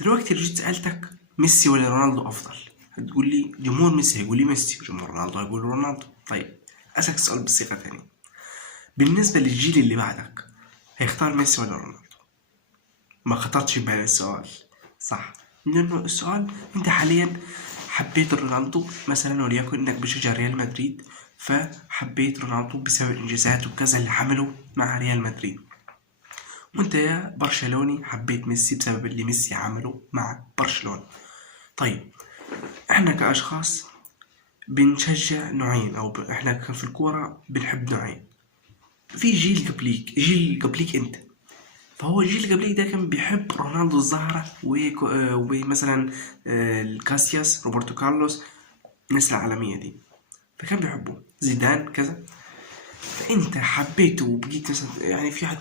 دلوقتي لو جيت سألتك ميسي ولا رونالدو أفضل، هتقول لي جمهور ميسي هيقول لي ميسي، وجمهور رونالدو هيقول رونالدو. طيب أسألك سؤال بصيغة تانية، بالنسبة للجيل اللي بعدك هيختار ميسي ولا رونالدو؟ ما خطرتش بهذا السؤال، صح؟ لأنه السؤال أنت حاليا حبيت رونالدو مثلا، وليكن إنك بتشجع ريال مدريد، فحبيت رونالدو بسبب إنجازاته وكذا اللي عمله مع ريال مدريد، وانت يا برشلوني حبيت ميسي بسبب اللي ميسي عمله مع برشلونة. طيب احنا كأشخاص بنشجع نوعين، او احنا في الكورة بنحب نوعين. في جيل قبليك، جيل قبليك انت، فهو الجيل اللي قبليك ده كان بيحب رونالدو الظاهرة ومثلا الكاسياس، روبرتو كارلوس، الناس العالمية دي، فكان بيحبوه زيدان كذا. فانت حبيته وبقيت مثلا يعني في حد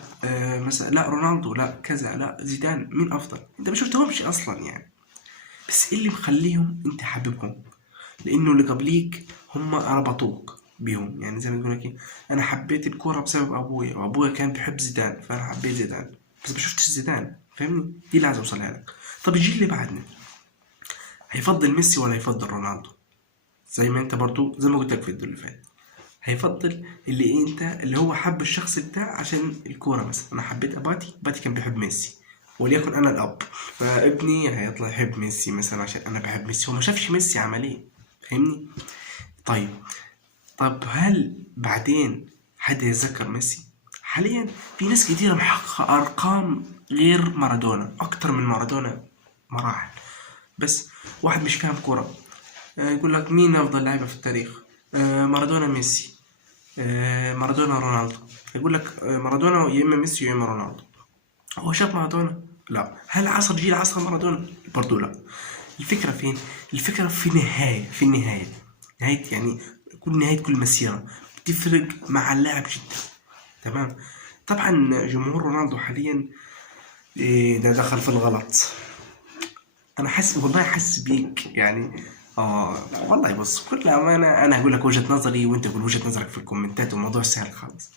مثلا لا رونالدو لا كذا لا زيدان، مين افضل؟ انت ما شفتهمش اصلا يعني، بس ايه اللي مخليهم انت حاببهم؟ لانه اللي قبليك هم ربطوك بيهم. يعني زي ما تقول لك انا حبيت الكوره بسبب ابويا، وابويا كان بيحب زيدان فانا حبيت زيدان، بس ما شفتش زيدان، فاهمني؟ دي اللي عايز اوصلها لك. طب الجيل اللي بعدنا هيفضل ميسي ولا هيفضل رونالدو؟ زي ما انت برضو زي ما قلت لك في الفيديو اللي فات، هيفضل اللي انت اللي هو حب الشخص بتاعه عشان الكوره. مثلا انا حبيت اباتي كان بيحب ميسي، وليكن انا الاب، فابني هيطلع يحب ميسي مثلا عشان انا بحب ميسي، هو ما شافش ميسي عمل ايه، فاهمني؟ طيب هل بعدين حد يتذكر ميسي؟ حاليا في ناس كتيرة محققة ارقام غير مارادونا، اكتر من مارادونا مراحل. بس واحد مش فاهم كورة يقول لك مين افضل لاعب في التاريخ؟ مارادونا ميسي، مارادونا رونالدو. يقول لك مارادونا يا اما ميسي يا اما رونالدو. هو شاف مارادونا؟ لا. هل عصر جيل عصر مارادونا؟ برضو لا. الفكرة فين؟ الفكرة في النهاية يعني نهاية كل مسيرة بتفرق مع اللاعب جدا. تمام. طبعا جمهور رونالدو حاليا ده دخل في الغلط. انا حاسس والله، حاسس بيك يعني. والله بص بكل امانه انا هقول لك وجهه نظري وانت تقول وجهه نظرك في الكومنتات، والموضوع سهل خالص.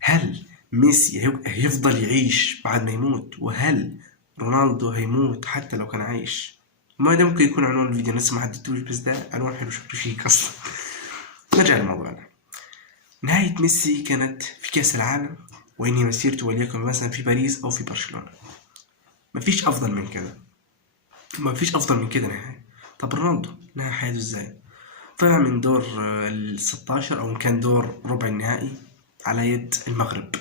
هل ميسي هيفضل يعيش بعد ما يموت؟ وهل رونالدو هيموت حتى لو كان عايش؟ ما ده ممكن يكون عنوان الفيديو، لسه ما حددتوش، بس ده عنوان حلو شكله شيك اصلا. نرجع لموضوعنا. نهاية ميسي كانت في كأس العالم، وينهي مسيرته وليكن مثلا في باريس أو في برشلونة. مفيش أفضل من كده، مفيش أفضل من كده نهاية. طب رونالدو نهى حياته إزاي؟ طلع من دور ال16 أو إن كان دور ربع النهائي على يد المغرب،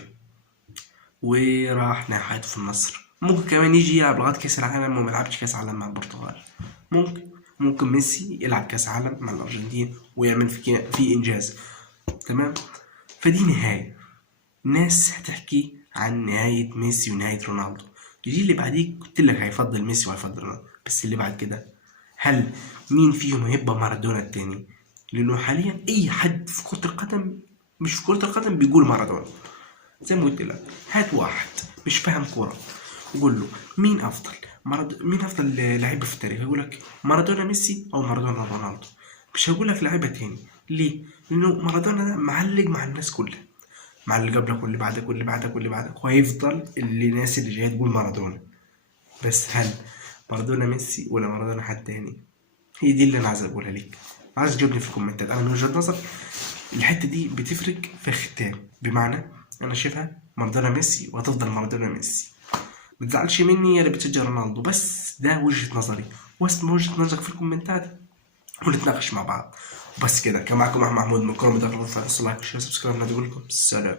وراح نهى حياته في النصر. ممكن كمان يجي يلعب لغاية كأس العالم وما يلعبش كأس العالم مع البرتغال. ممكن ميسي يلعب كأس عالم مع الأرجنتين ويعمل في إنجاز. تمام. فدي نهاية. ناس هتحكي عن نهاية ميسي ونهاية رونالدو. الجيل اللي بعديك قلت لك هيفضل ميسي وهيفضل رونالدو، بس اللي بعد كده هل مين فيهم هيبقى مارادونا التاني؟ لأنه حاليا أي حد في كرة القدم، مش في كرة القدم، بيقول مارادونا. زي ما قلت لك، هات واحد مش فاهم كورة وقول له مين أفضل مين أفضل لعيبة في التاريخ، يقول لك مارادونا ميسي أو مارادونا رونالدو. مش هقول لك لعيبة تاني. ليه؟ لأنه مارادونا ده معلق مع الناس كلها، مع اللي قبلك واللي بعدك واللي بعدك واللي بعدك، وهيفضل الناس اللي جايه تقول مارادونا. بس هل مارادونا ميسي ولا مارادونا حد تاني؟ هي دي اللي انا عايز اقولها ليك، عايز تجاوبني في الكومنتات. انا من وجهة نظر الحته دي بتفرق في الختام، بمعنى انا شايفها مارادونا ميسي وهتفضل مارادونا ميسي. ما تزعلش مني يا اللي بتشجع رونالدو، بس ده وجهة نظري، واسمع وجهة نظرك في الكومنتات ونتناقش مع بعض. وبس كده، كان معكم احمد محمود من كرم. لايك، شير، سبسكرايب، ندعو لكم. السلام.